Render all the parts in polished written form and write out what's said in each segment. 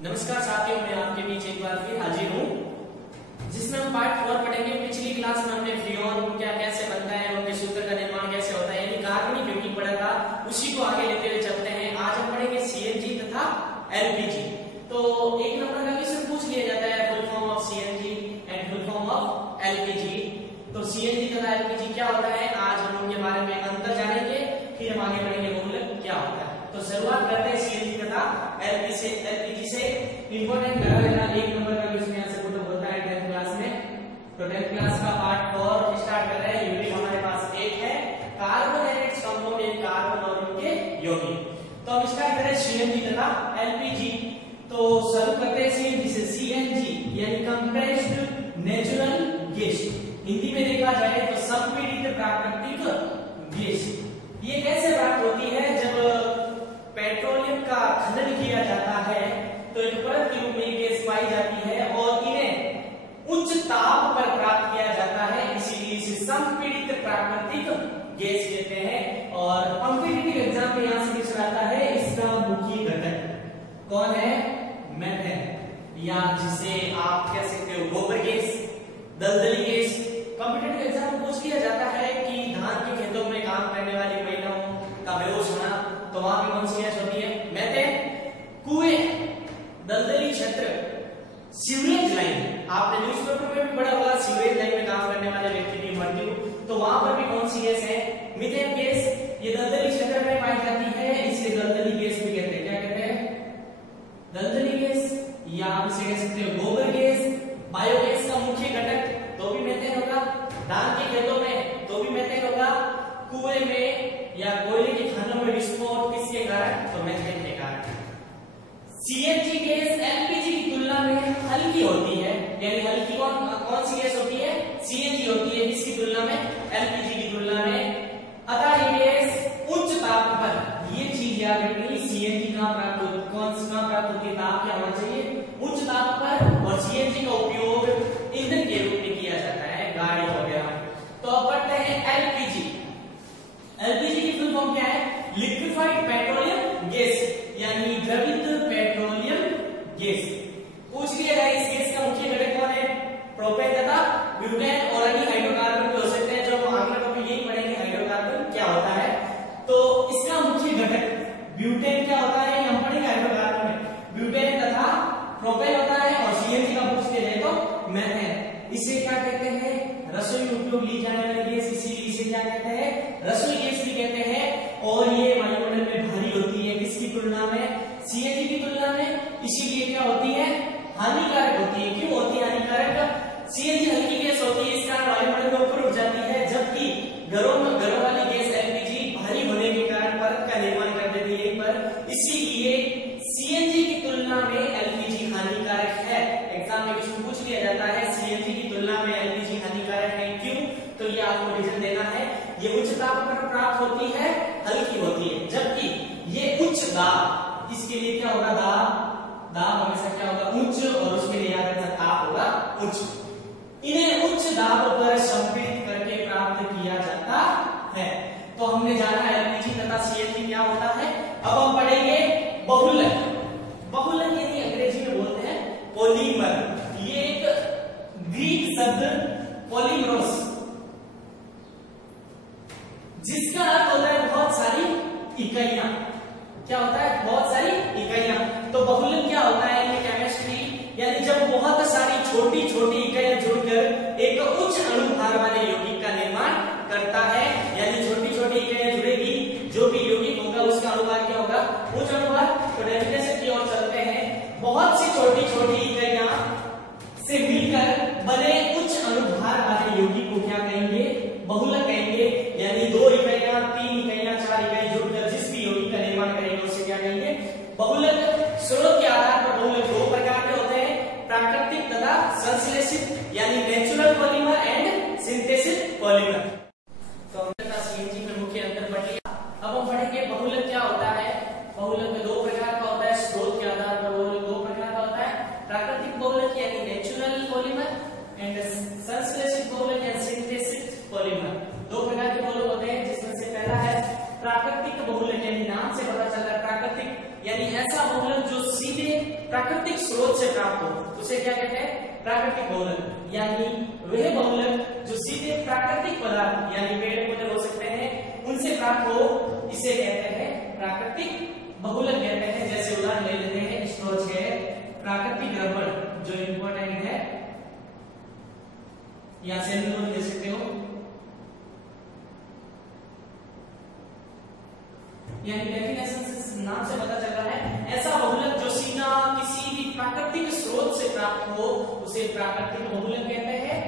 नमस्कार साथियों, मैं आपके बीच एक बार फिर हाजिर हूँ, जिसमें हम पार्ट 4 पढ़ेंगे। पिछली क्लास में हमने फ्रीऑन क्या कैसे बनता है, उनके सूत्र का निर्माण कैसे होता है, यानी कार्बनिक यौगिक पढ़ा था, उसी को आगे लेते हुए चलते हैं। आज हम पढ़ेंगे सीएनजी तथा एलपीजी। तो एक नंबर का क्वेश्चन पूछ लिया जाता है, full form of CNG and full form of LPG. तो सीएनजी तथा एलपीजी क्या होता है, आज हम उनके बारे में अंतर जानेंगे, फिर हम आगे बढ़ेंगे बहुलक क्या होता है। तो शुरुआत करते हैं सीएनजी तथा एलपीजी से। इंपॉर्टेंट लगा लेना, एक नंबर का क्वेश्चन यहाँ से पूछा होता है 10th क्लास में। तो 10th क्लास का पार्ट 4 स्टार्ट कर रहे हैं। यूनिट हमारे पास एक है, carbon and its compound, carbon और उनके यौगिक। तो हम स्टार्ट करें सीएनजी तथा एलपीजी। तो शुरू करते हैं सीएनजी से। सीएनजी यानी कंप्रेस्ड नेचुरल गैस, हिंदी में देखा जाए तो संपीड़ित प्राकृतिक गैस। ये कैसे प्राप्त होती है? जब पेट्रोलियम का खनन किया जाता है तो एक परत के रूप में गैस पाई जाती है और इन्हें उच्च ताप पर प्राप्त किया जाता है, इसीलिए इसे संपीड़ित प्राकृतिक गैस कहते हैं। और कॉम्पिटिटिव एग्जाम में यहां से पूछा जाता है, इसका मुख्य घटक कौन है? मेथेन, या जिसे आप कह सकते हो गोबर गैस, दलदली गैस। कॉम्पिटिटिव एग्जाम में पूछ लिया जाता है कि धान के खेतों में काम करने वाली महिलाओं का बेहोश होना, तो वहां पे कौन सी गैस होती है? मेथेन। कुएं, दलदली क्षेत्र, सीवरेज लाइन, आपने न्यूज़पेपर में भी पढ़ा होगा, सीवरेज लाइन में काम करने वाले व्यक्ति की मृत्यु, तो वहां पर भी कौन सी गैस है? Methane gas. ये दलदली क्षेत्र में पाई जाती है, इसलिए दलदली गैस भी कहते हैं। क्या कहते हैं? दलदली गैस, या आप इसे कह सकते हो गोबर गैस। बायोगैस का मुख्य घटक तो भी मीथेन होगा, धान के खेतों में तो भी मीथेन होगा, कुएं में या कोयले के खानों में विस्फोट किसके कारण? तो मीथेन के कारण। सीएनजी गैस एलपीजी की तुलना में हल्की होती है, यानी हल्की कौन सी गैस होती है? सीएनजी होती है, इसकी तुलना में एलपीजी की तुलना में। अतः ये गैस उच्च ताप पर, ये चीज याद रखनी, सीएनजी कहां प्राप्त होती है, कौन सी प्राप्त होती है? ताप क्या होना चाहिए? उच्च ताप पर। और सीएनजी का उपयोग ईंधन के रूप में किया जाता है गाड़ी वगैरह। तो अब पढ़ते हैं एलपीजी। एलपीजी की फुल फॉर्म क्या है? लिक्विफाइड पेट्रोलियम गैस, यानी द्रवित पेट्रोलियम गैस। पूछ लिया जाए इस गैस का मुख्य घटक कौन है? प्रोपेन तथा ब्यूटेन और अन्य हाइड्रोकार्बन भी हो सकते हैं, जो हम अगला टॉपिक यही पढ़ेंगे, हाइड्रोकार्बन क्या होता है। तो इसका मुख्य घटक ब्यूटेन क्या होता है, हम पढ़ेंगे हाइड्रोकार्बन में। ब्यूटेन तथा प्रोपेन होता है, और सीएनजी का पूछते हैं तो मेथेन। इसे क्या कहते हैं? रसोई में उपयोग ली जाने वाली गैस, इसीलिए इसे क्या कहते हैं? रसोई गैस भी कहते हैं। और ये वायुमंडल में भारी होती है, किसकी तुलना में? सीएनजी की तुलना में। इसीलिए क्या होती है? हानिकारक होती है। क्यों होती है हानिकारक? सीएनजी हल्की गैस होती है, इस कारण वायुमंडल में ऊपर उठ जाती है, जबकि घरों वाली गैस एलपीजी भारी होने के कारण परत का निर्माण कर देती है पर, इसीलिए सीएनजी की तुलना में एलपीजी हानिकारक है। एग्जाम में क्वेश्चन पूछ लिया जाता है, सीएनजी की तुलना में एलपीजी हानिकारक है, क्यों? तो ये आपको रीजन देना है। ये उच्च ताप पर प्राप्त होती है, हल्की होती है, जबकि ये उच्च दाब, इसके लिए क्या होगा? दाब हमेशा क्या होगा? उच्च, और उसके लिए याद रखना ताप होगा उच्च। इन्हें उच्च दाब पर संपीड़ित करके प्राप्त किया जाता है। तो हमने जाना एलपीजी तथा सीएनजी क्या होता है। अब हम पढ़ेंगे बहुलक। बहुलक यानी अंग्रेजी में बोलते हैं पॉलीमर। ये एक ग्रीक शब्द पॉलीमरोस, जिसका अर्थ होता है बहुत सारी इकाइयां। क्या होता है? बहुत सारी इकाइयां। तो बहुलक क्या होता है? ये केमिस्ट्री, यानी जब बहुत सारी छोटी छोटी इकाइयां जुड़कर एक उच्च अणुभार वाले यौगिक का निर्माण करता है, यानी छोटी छोटी इकाइयां जुड़ेगी, जो भी यौगिक होगा उसका अणुभार क्या होगा? उच्च अणुभार। तो डेफिनेशन की ओर चलते हैं, बहुत सी छोटी छोटी इकाइयां से मिलकर बने उच्च अणुभार वाले यौगिक को क्या कहेंगे? बहुलक कहेंगे। यानी 2 इकाइयां, 3 इकाइयां, 4 इकाइयां जुड़कर जिस भी यौगिक का निर्माण करेंगे उसे क्या कहेंगे? बहुलक। स्रोत के आधार पर बहुलक 2 प्रकार के होते हैं, प्राकृतिक तथा संश्लेषित, यानी natural polymer and synthesis polymer. तो हमने सीएनजी में मुख्य अंतर पढ़ लिया। अब हम पढ़ेंगे बहुलक क्या होता है। बहुलक 2 प्रकार का होता है, स्रोत के आधार पर बहुलक 2 प्रकार का होता है, प्राकृतिक बहुलक यानी नेचुरल पॉलीमर एंड संश्लेषित बहुलक यानी सिंथेसिस पॉलीमर। 2 प्रकार के बहुलक होते हैं, जिसमें से पहला है प्राकृतिक बहुलक, यानी नाम से पता चलता है प्राकृतिक, यानी ऐसा बहुलक जो सीधे प्राकृतिक स्रोत से प्राप्त हो उसे क्या कहते हैं? प्राकृतिक बहुलक। यानी वह बहुलक जो सीधे प्राकृतिक पदार्थ यानी पेड़ पौधे हो सकते हैं उनसे प्राप्त हो, इसे कहते हैं प्राकृतिक बहुलक कहते हैं। जैसे उदाहरण ले लेते हैं स्ट्रॉच है प्राकृतिक रबड़ जो इंपॉर्टेंट है, या सेलुलोज ले सकते हो। यानी डेफिनेशन से नाम से पता चल रहा है ऐसा बहुलक जो सीधा किसी भी प्राकृतिक स्रोत से प्राप्त हो उसे प्राकृतिक बहुलक कहते हैं।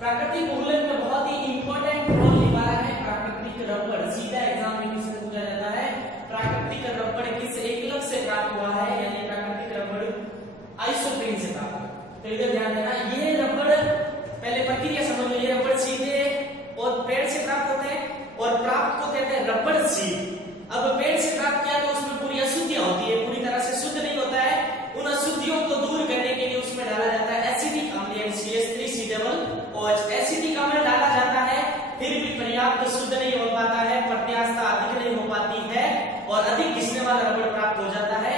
प्राकृतिक बहुलक में बहुत ही इंपॉर्टेंट रोल निभा रहा है प्राकृतिक रबड़। सीधा एग्जाम में क्वेश्चन पूछा जाता है प्राकृतिक रबड़ किस एकलक से प्राप्त हुआ है, यानी प्राकृतिक रबड़ आइसोप्रीन से प्राप्त हुआ। तो इधर ध्यान देना, ये रबड़ पहले प्रक्रिया समझ लो। ये रबड़ सीधे और पेड़ से प्राप्त होते हैं और प्राप्त को कहते हैं रबड़ सीड। अब पेड़ से प्राप्त किया तो उसमें पूरी अशुद्धियां होती है, पूरी तरह से शुद्ध नहीं होता है। उन अशुद्धियों को दूर करने के लिए उसमें डाला जाता है एसिडिक अम्ल यानी CH3COOH। एसिडिक अम्ल डाला जाता है, फिर भी पर्याप्त शुद्ध नहीं हो पाता है, प्रत्यास्थता अधिक नहीं हो पाती है और अधिक घिसने वाला रबड़ प्राप्त हो जाता है।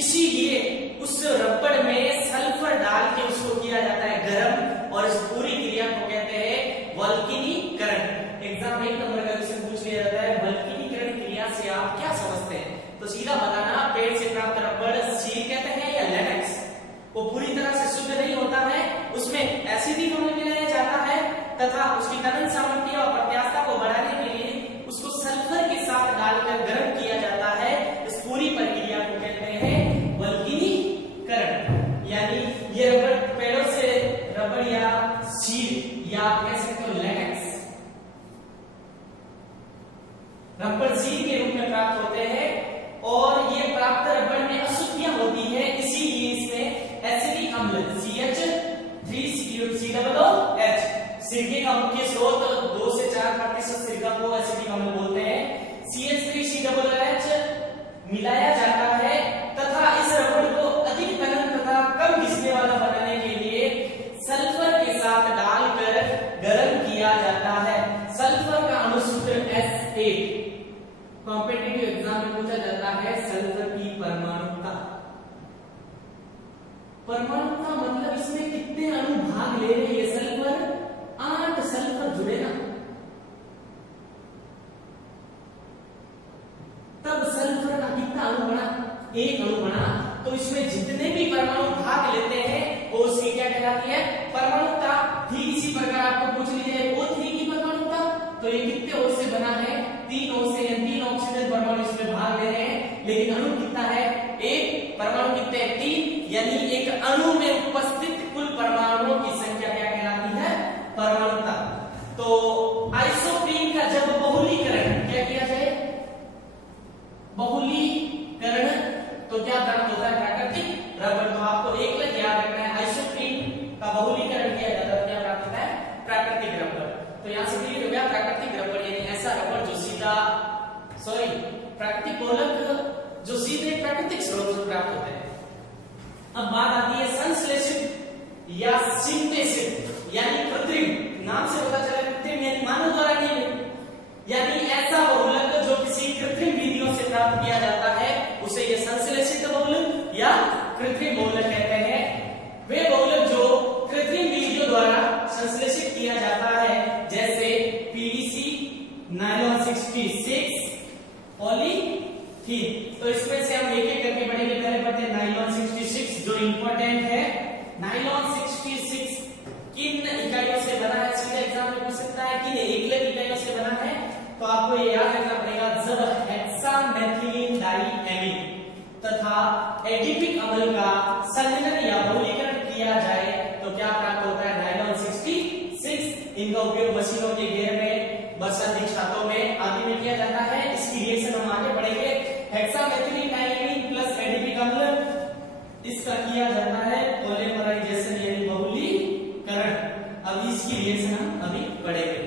इसीलिए उस रबड़ में सल्फर डाल के उसको किया जाता है गर्म और इस पूरी क्रिया को कहते हैं वल्कनीकरण। एग्जाम 1 नंबर का क्वेश्चन पूछ लिया जाता है वल्कनीकरण क्रिया से आप क्या समझते हैं? तो सीधा बताना पेड़ से प्राप्त रबड़ सीड कहते हैं या लेटेक्स। वो पूरी तरह से शुद्ध नहीं होता है, उसमें एसिडिक अम्ल मिलाया जाता है तथा उसकी तनन सामर्थ्य और प्रत्यास्थता को बढ़ाने के लिए उसको सल्फर के साथ डालकर गर्म किया जाता है। इस पूरी प्रक्रिया को कहते हैं वल्कनीकरण। यानी ये रबड़ पेड़ों से रबड़ या सीड या आप कह सकते हो लेटेक्स रबड़ सीड के रूप में प्राप्त होते हैं और ये प्राप्त रबड़ में अशुद्धियां होती है, इसीलिए इसमें एसिडिक अम्ल CH3COOH सिरके का मुख्य स्रोत 2 से 4% सिरका को एसिडिक अम्ल बोलते हैं। CH3COOH मिलाया जाता है तथा इस रबड़ को अधिक तनन तथा कम घिसने वाला बनाने के लिए सल्फर के साथ डालकर गर्म किया जाता है। सल्फर का अणुसूत्र S8। कॉम्पिटिटिव एग्जाम में पूछा जाता है सल्फर की परमाणुता। परमाणुता मतलब इसमें कितने अणु भाग ले रहे हैं सल्फर? 8 सल्फर जुड़े ना, तब सल्फर का कितना अणु बना? 1 अणु बना। तो इसमें जितने भी परमाणु भाग लेते हैं वो उसकी क्या कहलाती है? परमाणुता। ठीक इसी प्रकार आपको पूछ लीजिए O3 की परमाणुता, तो ये कितने O से बना है? 3 O से, 3 ऑक्सीजन परमाणु इसमें भाग ले रहे हैं, लेकिन अणु कितना है? 1। परमाणु कितने हैं? 3। यानी एक अणु में उपस्थित कुल परमाणुओं की संख्या क्या कहलाती है? परमाणुता। तो आइसोप्रीन का जब बहुलीकरण क्या किया जाए? बहुलीकरण तो क्या प्राप्त होता है? प्राकृतिक रबड़। तो आपको एक बात याद रखना है आइसोप्रीन का बहुलीकरण किया जाता है क्या प्राप्त होता है? प्राकृतिक रबड़। तो यहां से क्लियर हो गया प्राकृतिक रबड़ यानी ऐसा रबड़ जो सीधा प्राकृतिक बहुलक जो सीधे प्राकृतिक स्रोत से प्राप्त होते हैं। अब बात आती है संश्लेषित या सिंथेसिस यानी कृत्रिम। नाम से पता चला कृत्रिम यानी मानव द्वारा नहीं, यानी ऐसा बहुलक जो किसी कृत्रिम विधियों से प्राप्त किया जाता है उसे ये संश्लेषित बहुलक या कृत्रिम बहुलक कहते हैं। वे बहुलक जो कृत्रिम विधियों द्वारा संश्लेषित किया जाता है जैसे PVC, नायलॉन 66, पॉलीथीन। तो इसमें से हम एक एक करके पढ़ेंगे। पहले पढ़ते हैं नायलॉन 66 जो इंपॉर्टेंट है। नायलॉन 66 किन इकाइयों से बना है? सीधा एग्जाम में पूछ सकता है किन एकलक इकाइयों से बना है? तो आपको ये याद रखना पड़ेगा जब हेक्सामेथिलीन डाइएमीन तथा एडिपिक अम्ल का संघनन या बहुलीकरण किया जाए तो क्या प्राप्त होता है? नायलॉन 66। इनका उपयोग मशीनों के घेर में, बरसाती छातों में आदि में किया जाता है। इसकी रिएक्शन हम आगे पढ़ेंगे। हेक्सामेथिलीन डाइएमीन प्लस एडिपिक अम्ल इसका किया जाता है पॉलीमराइजेशन यानी बहुलीकरण। अब इसकी रिएक्शन हम अभी पढ़ेंगे।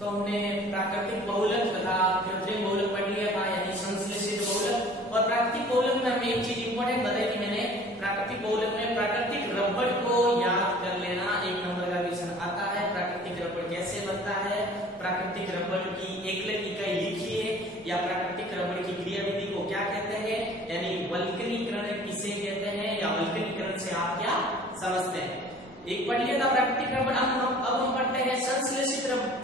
तो हमने प्राकृतिक बहुलक तथा कृत्रिम बहुलक पढ़ लिया था यानी संश्लेषित बहुलक। और प्राकृतिक बहुलक में हमें एक चीज इंपॉर्टेंट बताई थी मैंने। प्राकृतिक बहुलक में प्राकृतिक रबड़ को याद कर लेना। 1 नंबर का क्वेश्चन आता है प्राकृतिक रबड़ कैसे बनता है, प्राकृतिक रबड़ की एकलक इकाई लिखिए या प्राकृतिक रबड़ की बहुलकीकरण किसे कहते हैं या अल्कलीकरण से आप क्या समझते हैं? एक पढ़ लिया था प्राकृतिक क्रम, अब हम पढ़ते हैं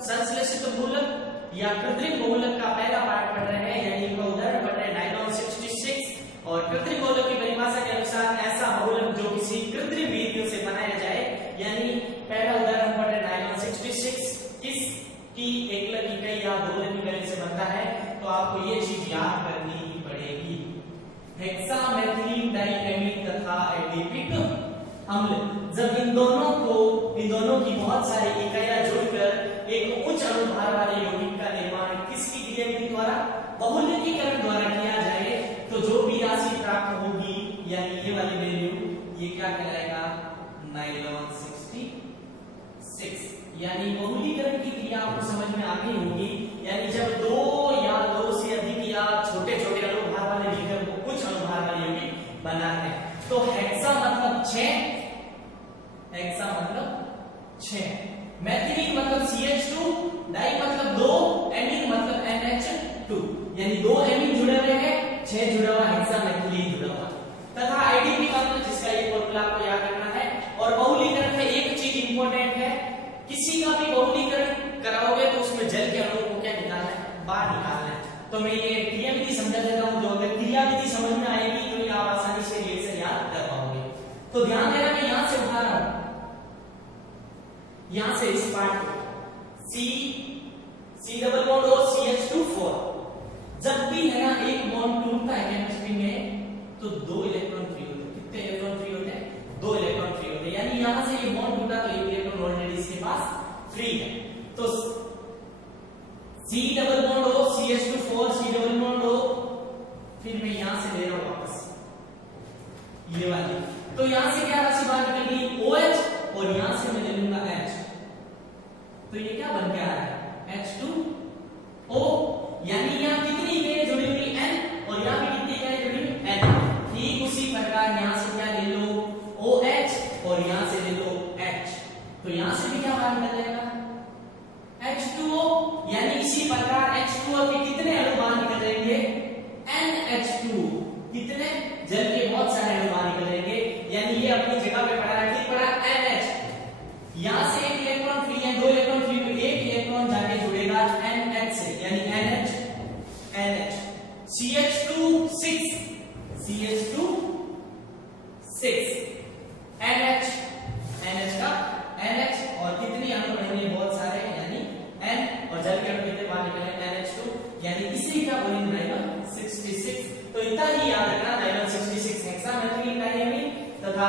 संश्लेषित बहुलक या कृत्रिम बहुलक का पहला पार्ट पढ़ रहे हैं, यानी इनका उदाहरण पढ़ रहे हैं नायलॉन 66। और कृत्रिम बहुलक की परिभाषा के अनुसार ऐसा बहुलक जो किसी कृत्रिम विधियों से बनाया जाए, यानी पहला उदाहरण पढ़ रहे हैं नायलॉन 66 किसकी एकलक इकाई या दोलक इकाई से बनता है, तो आपको ये चीज याद करनी पड़ेगी। हेक्सामेथिलीन डाइएमीन तथा एडिपिक अम्ल, जब इन दोनों की बहुत सारी इकाइयां जुड़कर एक उच्च अणुभार वाले यौगिक का निर्माण किसकी क्रियाविधि द्वारा, बहुलकीकरण द्वारा किया जाए, तो जो भी राशि प्राप्त होगी, यानी ये वाली वैल्यू, ये क्या कहलाएगा, नायलॉन 66। यानी बहुलीकरण की क्रिया आपको समझ में आ गई होगी, यानी जब दो या दो से अधिक या छोटे छोटे अणुभार वाले यौगिक को कुछ अणुभार वाले यौगिक बनाते हैं। तो हेक्सा मतलब 6, हेक्सा मतलब 6, मेथिलीन मतलब CH2, डाई मतलब 2, एमीन मतलब NH2, यानी 2 एमीन जुड़े हुए हैं, 6 जुड़ा हुआ हेक्सामेथिलीन जुड़ा हुआ, तथा एडीपी मतलब जिसका ये फॉर्मूला आपको याद करना है। और बहुलीकरण में एक चीज इंपॉर्टेंट है, किसी का भी बहुलीकरण कराओगे तो उसमें जल के अणुओं को क्या निकालना है, बाहर निकालना है। तो मैं ये क्रियाविधि समझा देता हूं, जो अगर क्रियाविधि समझ में आएगी तो ये आप आसानी से रिएक्शन याद कर पाओगे। तो ध्यान देना, मैं यहां से उठा रहा हूं, यहां से इस पार्ट को C डबल बॉन्ड और CH2 4, जब भी है ना एक बॉन्ड टूटता है केमिस्ट्री में तो 2 इलेक्ट्रॉन फ्री होते हैं। कितने इलेक्ट्रॉन फ्री होते हैं, 2 इलेक्ट्रॉन फ्री होते हैं, यानी यहां से ये बॉन्ड टूटा तो एक इलेक्ट्रॉन ऑलरेडी इसके पास फ्री है। तो C double bond O CH2 4, C double bond O, फिर मैं यहां से ले रहा हूं वापस ये वाली, तो यहां से क्या राशि बाहर निकल गई, OH, और यहां से मैं ले लूंगा H, तो ये क्या बन के आ रहा है, H2O, यानी यहां कितनी इकाइयां जुड़ी हुई, N, और यहां भी कितनी इकाइयां जुड़ी हुई, N। ठीक उसी प्रकार यहां से क्या ले लो, OH, और यहां से ले लो H, तो यहां से भी क्या बाहर निकल जाएगा, H2O, यानी इसी प्रकार H2O के कितने अणु बाहर निकल जाएंगे, NH2, कितने, जल के बहुत सारे अणु बाहर निकल जाएंगे, यानी ये अपनी जगह पे पड़ा है, ठीक पड़ा, NH, यहां से एक इलेक्ट्रॉन फ्री है, 2 इलेक्ट्रॉन फ्री, एक इलेक्ट्रॉन जाके जुड़ेगा NH से, यानी NH, CH2 6, CH2 6, NH का NH, और कितनी अणु बनेंगे, बहुत सारे, यानी N, और जल के अणु कितने बाहर निकले, NH2, यानी इसी का बोलेंगे नायलॉन 66। तो इतना ही याद रखना, नायलॉन 66 हेक्सामेथिलीन डाइएमीन तथा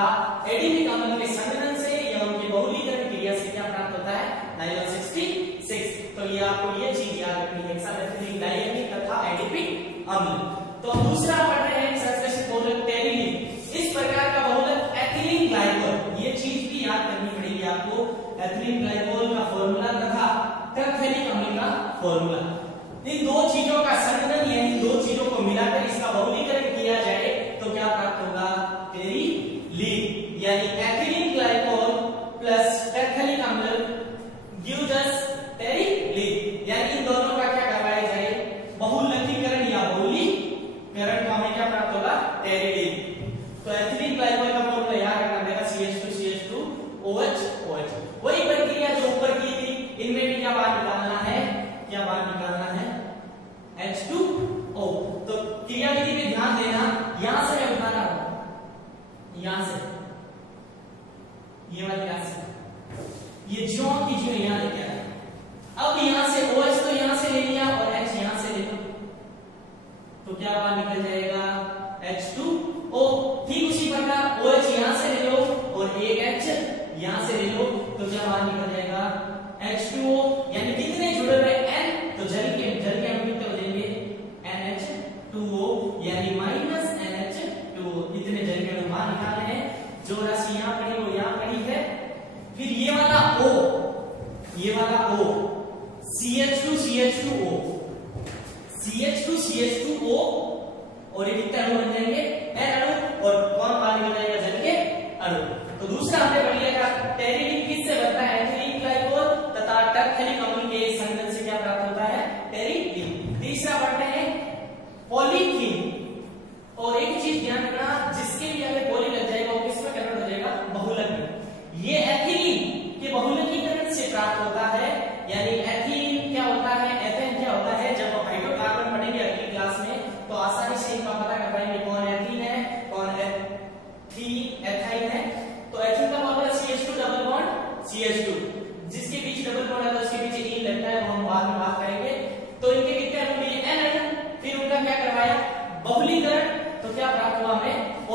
एडिपिक अम्ल के संघनन से या उनके बहुलीकरण क्रिया से क्या प्राप्त होता है, नायलॉन 66। तो ये आपको ये चीज याद रखनी है, हेक्सामेथिलीन डाइएमीन तथा एडिपिक अम्ल। तो हम दूसरा पढ़ रहे हैं संश्लेषित बहुलक टेरिलीन। इस प्रकार का बहुलक एथिलीन ग्लाइकोल, ये चीज भी याद करनी पड़ेगी आपको, एथिलीन ग्लाइकोल का फॉर्मूला तथा टरफेलिक अम्ल का फॉर्मूला, इन दो चीजों का संघनन, यानी दो चीजों को मिलाकर इसका बहुलीकरण किया जाए तो क्या प्राप्त होगा, टेरिलीन, यानी एथिलीन ग्लाइकोल प्लस टरफेलिक अम्ल गिव्स अस टेरिलीन, यानी इन दोनों का क्या करवाया जाए, बहुलकीकरण या बहुलीकरण, तो हमें क्या प्राप्त होगा, टेरिलीन। तो एथिलीन ग्लाइकोल का फॉर्मूला याद रखना पड़ेगा, CH2 OH OH, वही प्रक्रिया जो ऊपर की थी, इनमें भी क्या बाहर निकालना है, क्या बाहर निकालना है, H2O। तो क्रियाविधि में ध्यान देना, यहां से मैं उठा रहा हूं, यहां से ये वाली राशि, ये ज्यों की ज्यों यहां लेके आया, अब यहां से OH तो यहां से ले लिया और H यहां से ले लो, तो क्या बाहर निकल जाएगा, H2O। ठीक उसी प्रकार OH यहां से ले लो और एक H यहां से ले लो, तो क्या बाहर निकल जाएगा, H2O, यानी कितने जुड़े हुए N, तो जल के अणु कितने हो जाएंगे, NH2O, यानी माइनस NH2O, इतने जल के अणु बाहर निकालने हैं, जो राशि यहां पड़ी वो यहां पड़ी है। फिर ये वाला O, CH2CH2O, CH2CH2O, और ये कितने अणु बन जाएंगे, N अणु, और कौन बाहर निकल जाएगा, जल के अणु। तो दूसरा हमने पढ़ लिया था टेरिलीन किससे बनता है, एथिलीन ग्लाइकोल तथा टरफेलिक अम्ल के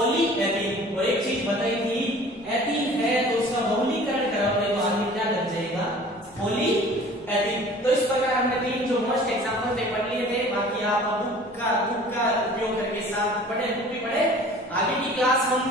पॉली एथीन। और एक चीज बताई थी, एथीन है तो उसका बहुलीकरण करोगे तो आगे क्या लग जाएगा, पॉली एथीन। तो इस प्रकार हमने तीन जो मोस्ट एग्जांपल थे पढ़ लिए थे। बाकी आप बुक का उपयोग करके साथ पढ़े, बुक भी पढ़े। आगे की क्लास हम